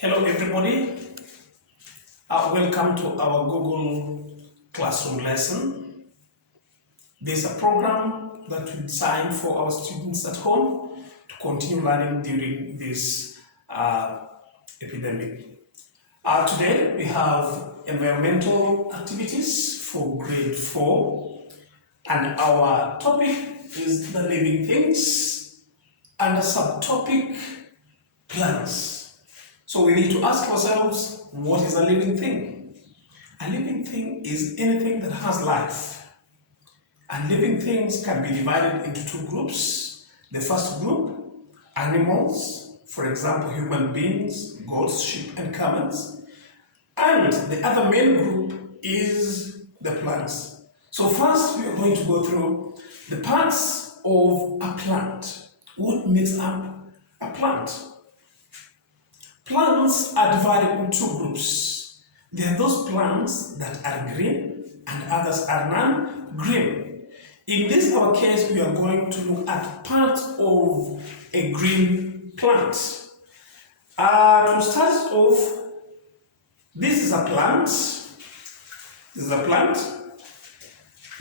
Hello everybody, welcome to our Google Classroom lesson. This is a program that we designed for our students at home to continue learning during this epidemic. Today we have environmental activities for grade 4 and our topic is the living things and the subtopic plants. So we need to ask ourselves, what is a living thing? A living thing is anything that has life. And living things can be divided into two groups. The first group, animals, for example, human beings, goats, sheep, and camels. And the other main group is the plants. So first we are going to go through the parts of a plant. What makes up a plant? Plants are divided into two groups. There are those plants that are green and others are non-green. In this our case, we are going to look at part of a green plant. To start off, this is a plant. This is a plant.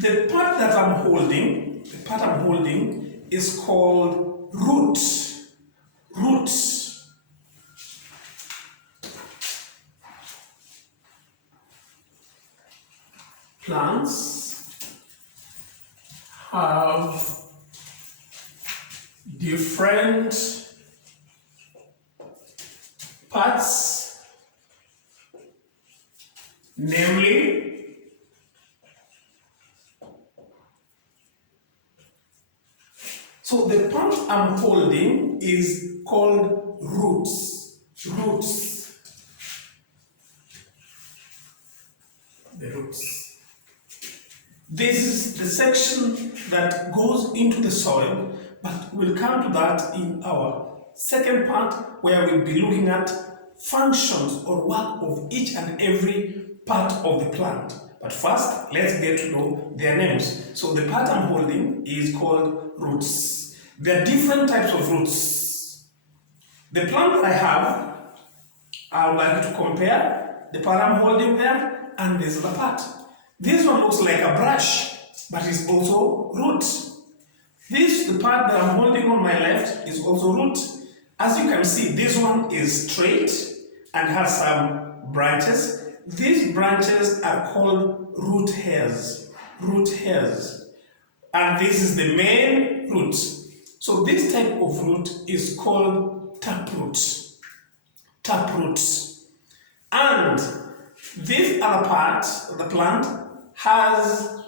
The part that I'm holding, is called root. Roots. Plants have different parts, namely so the part I'm holding is called roots. Roots. The roots. This is the section that goes into the soil, but we'll come to that in our second part where we'll be looking at functions or work of each and every part of the plant. But first, let's get to know their names. So the part I'm holding is called roots. There are different types of roots. The plant that I would like you to compare the part I'm holding there and this other part. This one looks like a brush, but it's also root. The part that I'm holding on my left is also root. As you can see, this one is straight and has some branches. These branches are called root hairs. Root hairs. And this is the main root. So this type of root is called taproot. Taproot. And this other part of the plant has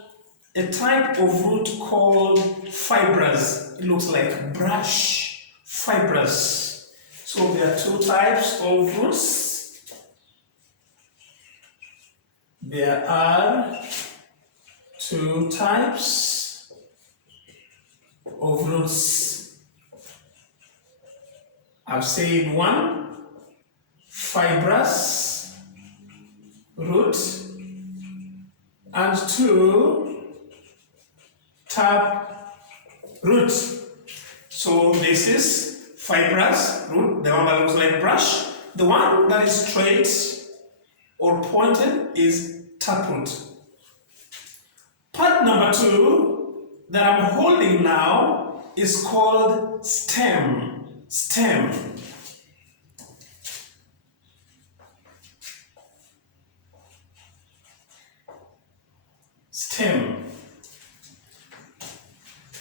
a type of root called fibrous. It looks like brush. Fibrous. So there are two types of roots. There are two types of roots. I've said one, fibrous root, and two, tap root. So this is fibrous root, the one that looks like brush. The one that is straight or pointed is taproot. Part number 2 that I'm holding now is called stem. Stem. Stem.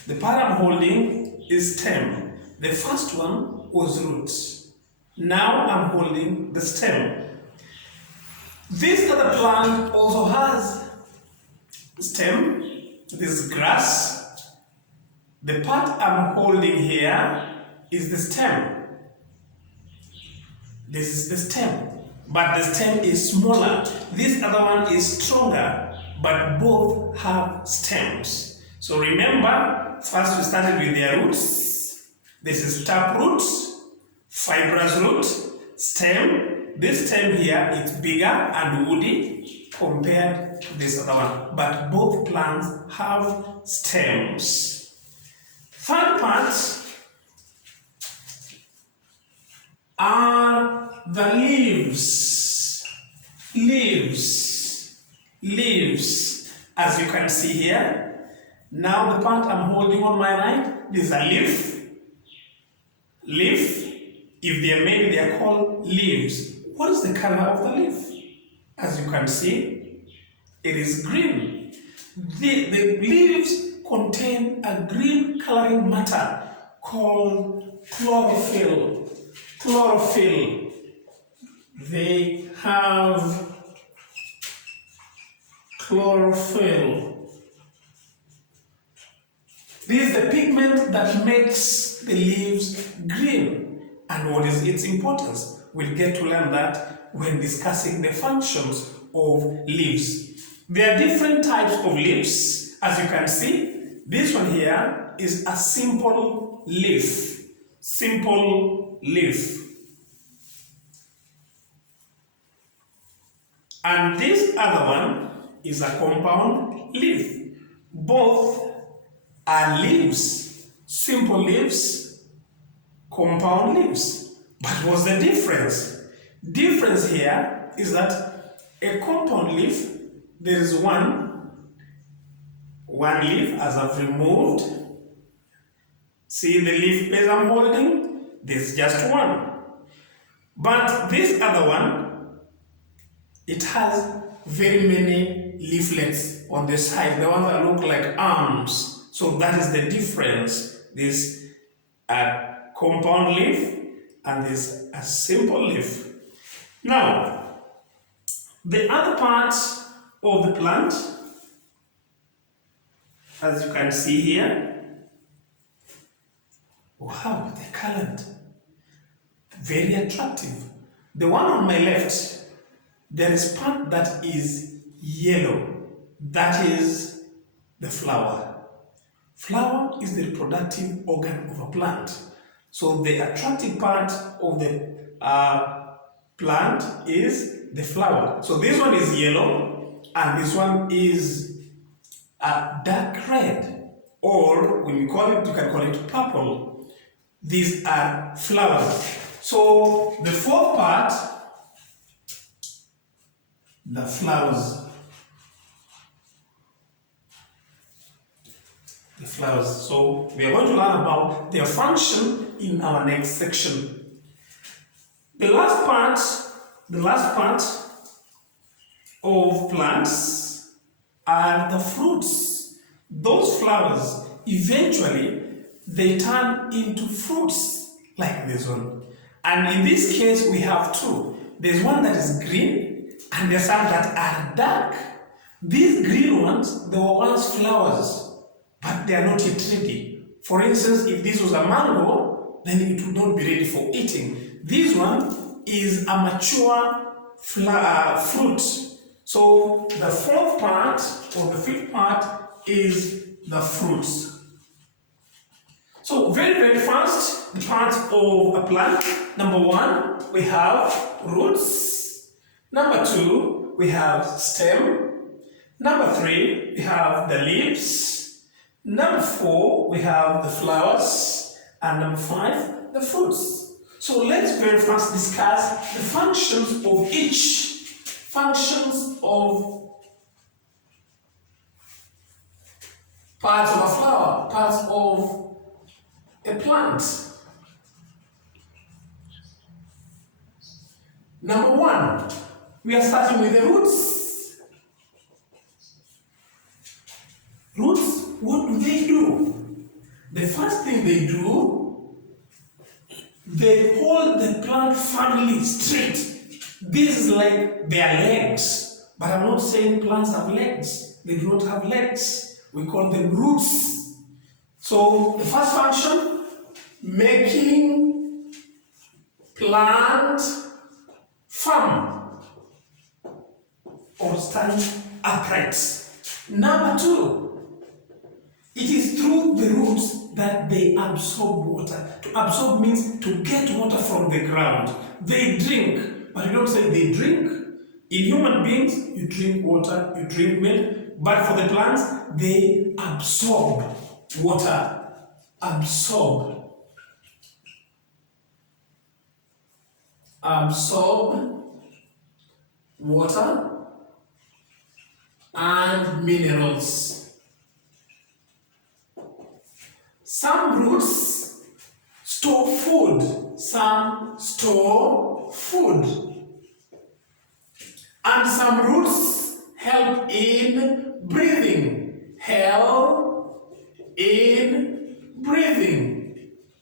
The part I'm holding is stem. The first one was root. Now I'm holding the stem. This other plant also has stem. This is grass. The part I'm holding here is the stem. This is the stem. But the stem is smaller. This other one is stronger. But both have stems. So remember, first we started with their roots. This is taproot, fibrous root, stem. This stem here is bigger and woody compared to this other one. But both plants have stems. Third part are the leaves. Leaves. As you can see here. Now the part I'm holding on my right, this is a leaf. Leaf. If they are maybe they are called leaves. What is the color of the leaf? As you can see, it is green. The leaves contain a green coloring matter called chlorophyll. Chlorophyll. They have chlorophyll. This is the pigment that makes the leaves green. And what is its importance? We'll get to learn that when discussing the functions of leaves. There are different types of leaves. As you can see, this one here is a simple leaf. Simple leaf. And this other one is a compound leaf. Both are leaves. Simple leaves, compound leaves. But what's the difference? Difference here is that a compound leaf, there is one leaf as I've removed. See the leaf as I'm holding? There's just one. But this other one, it has very many leaflets on the side, the ones that look like arms. So that is the difference. This compound leaf and this a simple leaf. Now, the other part of the plant, as you can see here, wow, they're colored. Very attractive. The one on my left, there is part that is yellow. That is the flower. Flower is the reproductive organ of a plant. So the attractive part of the plant is the flower. So this one is yellow and this one is dark red, or when you call it, you can call it purple. These are flowers. So the fourth part, the flowers. The flowers. So we are going to learn about their function in our next section. The last part of plants are the fruits. Those flowers eventually they turn into fruits like this one. And in this case we have two. There's one that is green and there's some that are dark. These green ones, they were once flowers, but they are not yet ready. For instance, if this was a mango, then it would not be ready for eating. This one is a mature fruit. So the fourth part or the fifth part is the fruits. So very, very fast, the parts of a plant. Number one, we have roots. Number two, we have stem. Number three, we have the leaves. Number four, we have the flowers. And number five, the fruits. So let's very fast discuss the functions of each. Functions of parts of a flower, parts of a plant. Number one, we are starting with the roots. Roots, what do they do? The first thing they do, they hold the plant firmly straight. This is like their legs. But I'm not saying plants have legs. They do not have legs. We call them roots. So the first function, making plant firm or stand upright. Number two, it is through the roots that they absorb water. To absorb means to get water from the ground. They drink, but you don't say they drink. In human beings, you drink water, you drink milk, but for the plants, they absorb water. Absorb. absorb water and minerals. Some roots store food, some store food, and some roots help in breathing,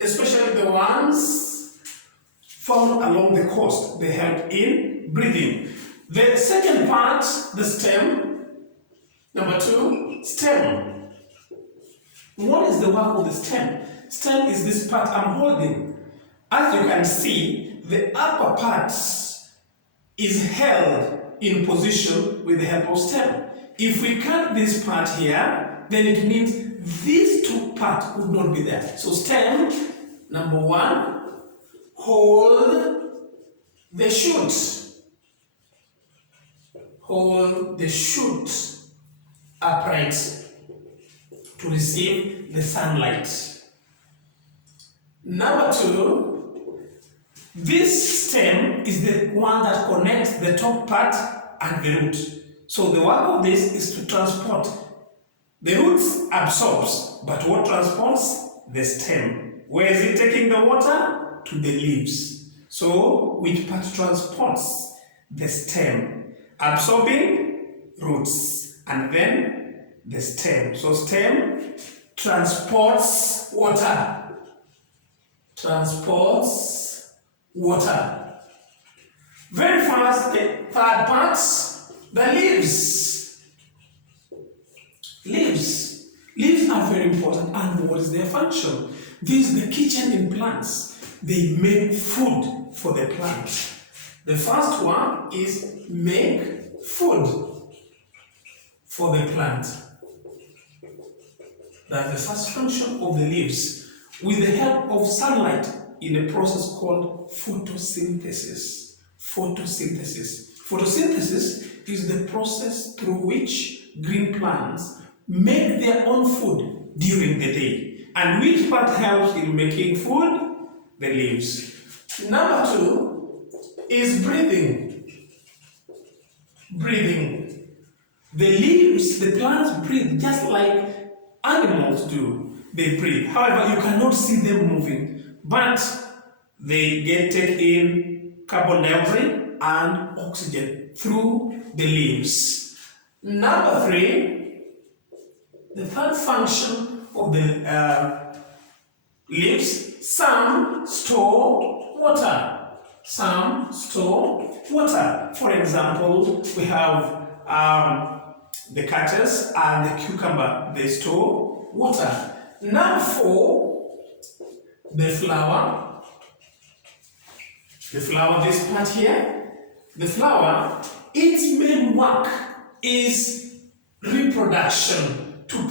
especially the ones found along the coast. They help in breathing. The second part, the stem. Number 2, stem. What is the work of the stem? Stem is this part I'm holding. As you can see, the upper part is held in position with the help of stem. If we cut this part here, then it means these two parts would not be there. So stem, number 1, hold the shoot. Hold the shoot upright to receive the sunlight. Number 2, this stem is the one that connects the top part and the root. So the work of this is to transport. The roots absorbs, but what transports? The stem. Where is it taking the water? To the leaves. So which part transports? The stem. Absorbing roots and then the stem. So stem transports water. Transports water. Very fast, the third part, the leaves. Leaves are very important, and what is their function? This is the kitchen in plants. They make food for the plant. The first one is make food for the plant. That's the first function of the leaves, with the help of sunlight in a process called photosynthesis. Photosynthesis is the process through which green plants make their own food during the day. And which part helps in making food? The leaves. Number 2 is breathing. The leaves, the plants breathe just like animals do. They breathe. However, you cannot see them moving, but they take in carbon dioxide and oxygen through the leaves. Number 3, the third function of the leaves, some store water. For example, we have the cactus and the cucumber. They store water. Number 4, the flower. This part here, the flower, its main work is reproduction, to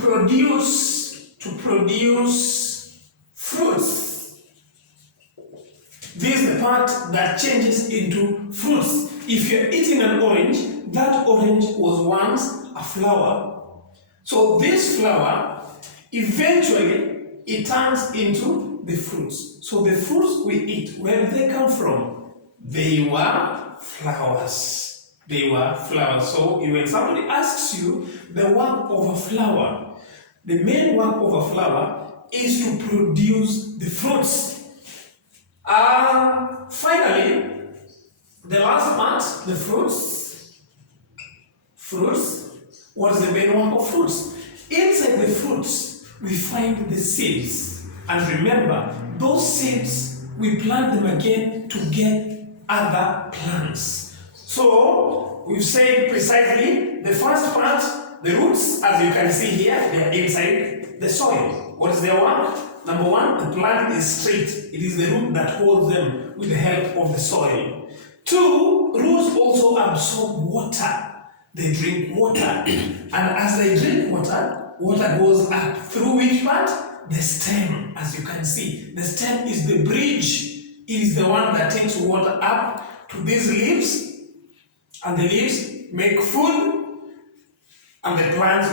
produce fruits. This is the part that changes into fruits. If you're eating an orange, that orange was once a flower. So this flower, eventually, it turns into the fruits. So the fruits we eat, where did they come from? They were flowers. So when somebody asks you the work of a flower, the main work of a flower is to produce the fruits. Finally, the last part, the fruits. What is the main work of fruits? Inside the fruits, we find the seeds. And remember, those seeds, we plant them again to get other plants. So, we've said precisely, the first part, the roots, as you can see here, they are inside the soil. What is their work? Number 1, the plant is straight. It is the root that holds them with the help of the soil. 2, roots also absorb water. They drink water. And as they drink water, water goes up. Through which part? The stem, as you can see. The stem is the bridge. It is the one that takes water up to these leaves. And the leaves make food. And the plant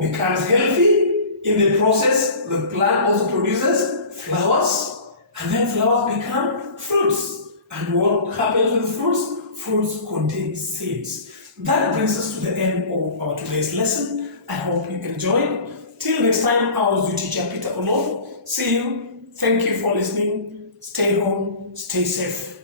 becomes healthy. In the process, the plant also produces flowers. And then flowers become fruits. And what happens with fruits? Fruits contain seeds. That brings us to the end of our today's lesson. I hope you enjoyed. Till next time, I was your teacher Peter Oloo. See you. Thank you for listening. Stay home. Stay safe.